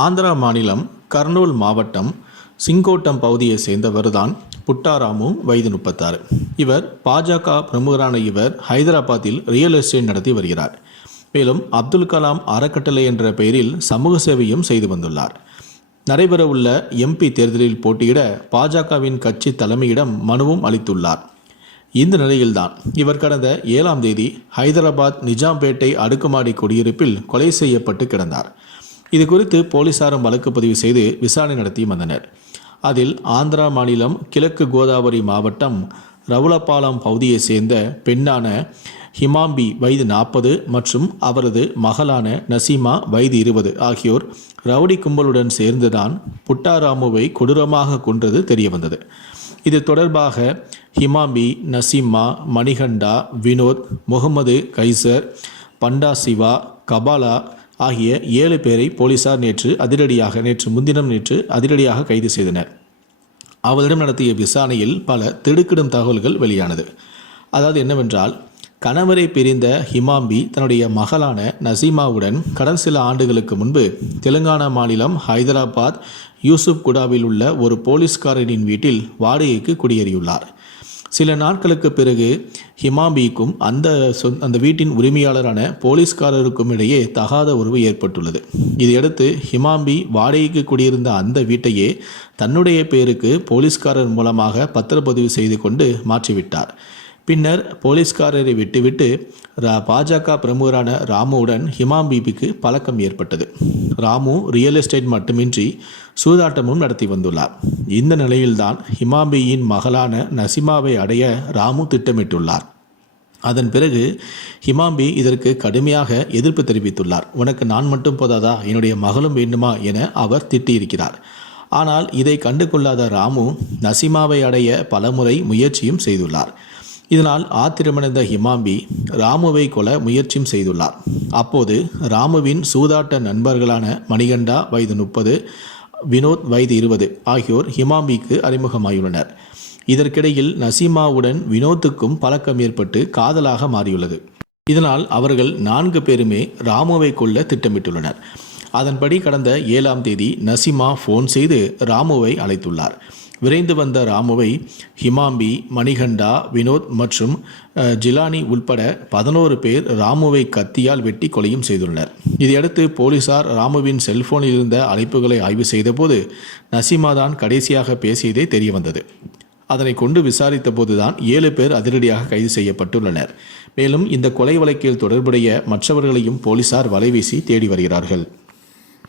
ஆந்திரா மாநிலம் கர்னூல் மாவட்டம் சிங்கோட்டம் பகுதியை சேர்ந்தவர் தான் புட்டாராமு வயது முப்பத்தாறு. இவர் பாஜக பிரமுகரான இவர் ஹைதராபாத்தில் ரியல் எஸ்டேட் நடத்தி வருகிறார். மேலும் அப்துல் கலாம் அறக்கட்டளை என்ற பெயரில் சமூக சேவையும் செய்து வந்துள்ளார். நடைபெறவுள்ள எம்பி தேர்தலில் போட்டியிட பாஜகவின் கட்சி தலைமையிடம் மனுவும் அளித்துள்ளார். இந்த நிலையில்தான் இவர் கடந்த ஏழாம் தேதி ஹைதராபாத் நிஜாம்பேட்டை அடுக்குமாடி குடியிருப்பில் கொலை செய்யப்பட்டு கிடந்தார். இது குறித்து போலீசாரும் வழக்கு பதிவு செய்து விசாரணை நடத்தி வந்தனர். அதில் ஆந்திரா மாநிலம் கிழக்கு கோதாவரி மாவட்டம் ரவுலப்பாலம் பகுதியைச் சேர்ந்த பெண்ணான ஹிமாம்பி வயது நாற்பது மற்றும் அவரது மகளான நசீமா வயது இருபது ஆகியோர் ரவுடி கும்பலுடன் சேர்ந்துதான் புட்டாராமுவை கொடூரமாக கொன்றது தெரியவந்தது. இது தொடர்பாக ஹிமாம்பி நசீமா மணிகண்டா வினோத் முகமது கைசர் பண்டா சிவா கபாலா ஆகிய ஏழு பேரை போலீசார் நேற்று அதிரடியாக நேற்று முன்தினம் நேற்று அதிரடியாக கைது செய்தனர். அவரிடம் நடத்திய விசாரணையில் பல திடுக்கிடும் தகவல்கள் வெளியானது. அதாவது என்னவென்றால் கணவரை பிரிந்த ஹிமாம்பி தன்னுடைய மகளான நசீமாவுடன் கடந்த சில ஆண்டுகளுக்கு முன்பு தெலுங்கானா மாநிலம் ஹைதராபாத் யூசுப் குடாவில் உள்ள ஒரு போலீஸ்காரரின் வீட்டில் வாடகைக்கு குடியேறியுள்ளார். சில நாட்களுக்கு பிறகு ஹிமாம்பிக்கும் அந்த அந்த வீட்டின் உரிமையாளரான போலீஸ்காரருக்கும் இடையே தகாத உறவு ஏற்பட்டுள்ளது. இதையடுத்து ஹிமாம்பி வாடகைக்கு குடியிருந்த அந்த வீட்டையே தன்னுடைய பேருக்கு போலீஸ்காரர் மூலமாக பத்திரப்பதிவு செய்து கொண்டு மாற்றிவிட்டார். பின்னர் போலீஸ்காரரை விட்டுவிட்டு ரா பாஜக பிரமுகரான ராமுவுடன் ஹிமாம்பிபிக்கு பழக்கம் ஏற்பட்டது. ராமு ரியல் எஸ்டேட் மட்டுமின்றி சூதாட்டமும் நடத்தி வந்துள்ளார். இந்த நிலையில்தான் ஹிமாம்பியின் மகளான நசிமாவை அடைய ராமு திட்டமிட்டுள்ளார். அதன் பிறகு ஹிமாம்பி இதற்கு கடுமையாக எதிர்ப்பு தெரிவித்துள்ளார். உனக்கு நான் மட்டும் போதாதா? என்னுடைய மகளும் வேண்டுமா? என அவர் திட்டியிருக்கிறார். ஆனால் இதை கண்டு கொள்ளாத ராமு நசிமாவை அடைய பலமுறை முயற்சியும் செய்துள்ளார். இதனால் ஆத்திரமடைந்த ஹிமாம்பி ராமுவை கொல முயற்சியும் செய்துள்ளார். அப்போது ராமுவின் சூதாட்ட நண்பர்களான மணிகண்டா வயது முப்பது வினோத் வயது இருபது ஆகியோர் ஹிமாம்பிக்கு அறிமுகமாயுள்ளனர். இதற்கிடையில் நசீமாவுடன் வினோத்துக்கும் பழக்கம் ஏற்பட்டு காதலாக மாறியுள்ளது. இதனால் அவர்கள் நான்கு பேருமே ராமுவை கொல்ல திட்டமிட்டுள்ளனர். அதன்படி கடந்த ஏழாம் தேதி நசிமா ஃபோன் செய்து ராமுவை அழைத்துள்ளார். விரைந்து வந்த ராமுவை ஹிமாம்பி மணிகண்டா வினோத் மற்றும் ஜிலானி உள்பட பதினோரு பேர் ராமுவை கத்தியால் வெட்டி கொலையும் செய்துள்ளனர். இதையடுத்து போலீசார் ராமுவின் செல்போனில் இருந்த அழைப்புகளை ஆய்வு செய்தபோது நசீமா தான் கடைசியாக பேசியதே தெரியவந்தது. அதனை கொண்டு விசாரித்த போதுதான் ஏழு பேர் அதிரடியாக கைது செய்யப்பட்டுள்ளனர். மேலும் இந்த கொலை வழக்கில் தொடர்புடைய மற்றவர்களையும் போலீசார் வலைவீசி தேடி வருகிறார்கள்.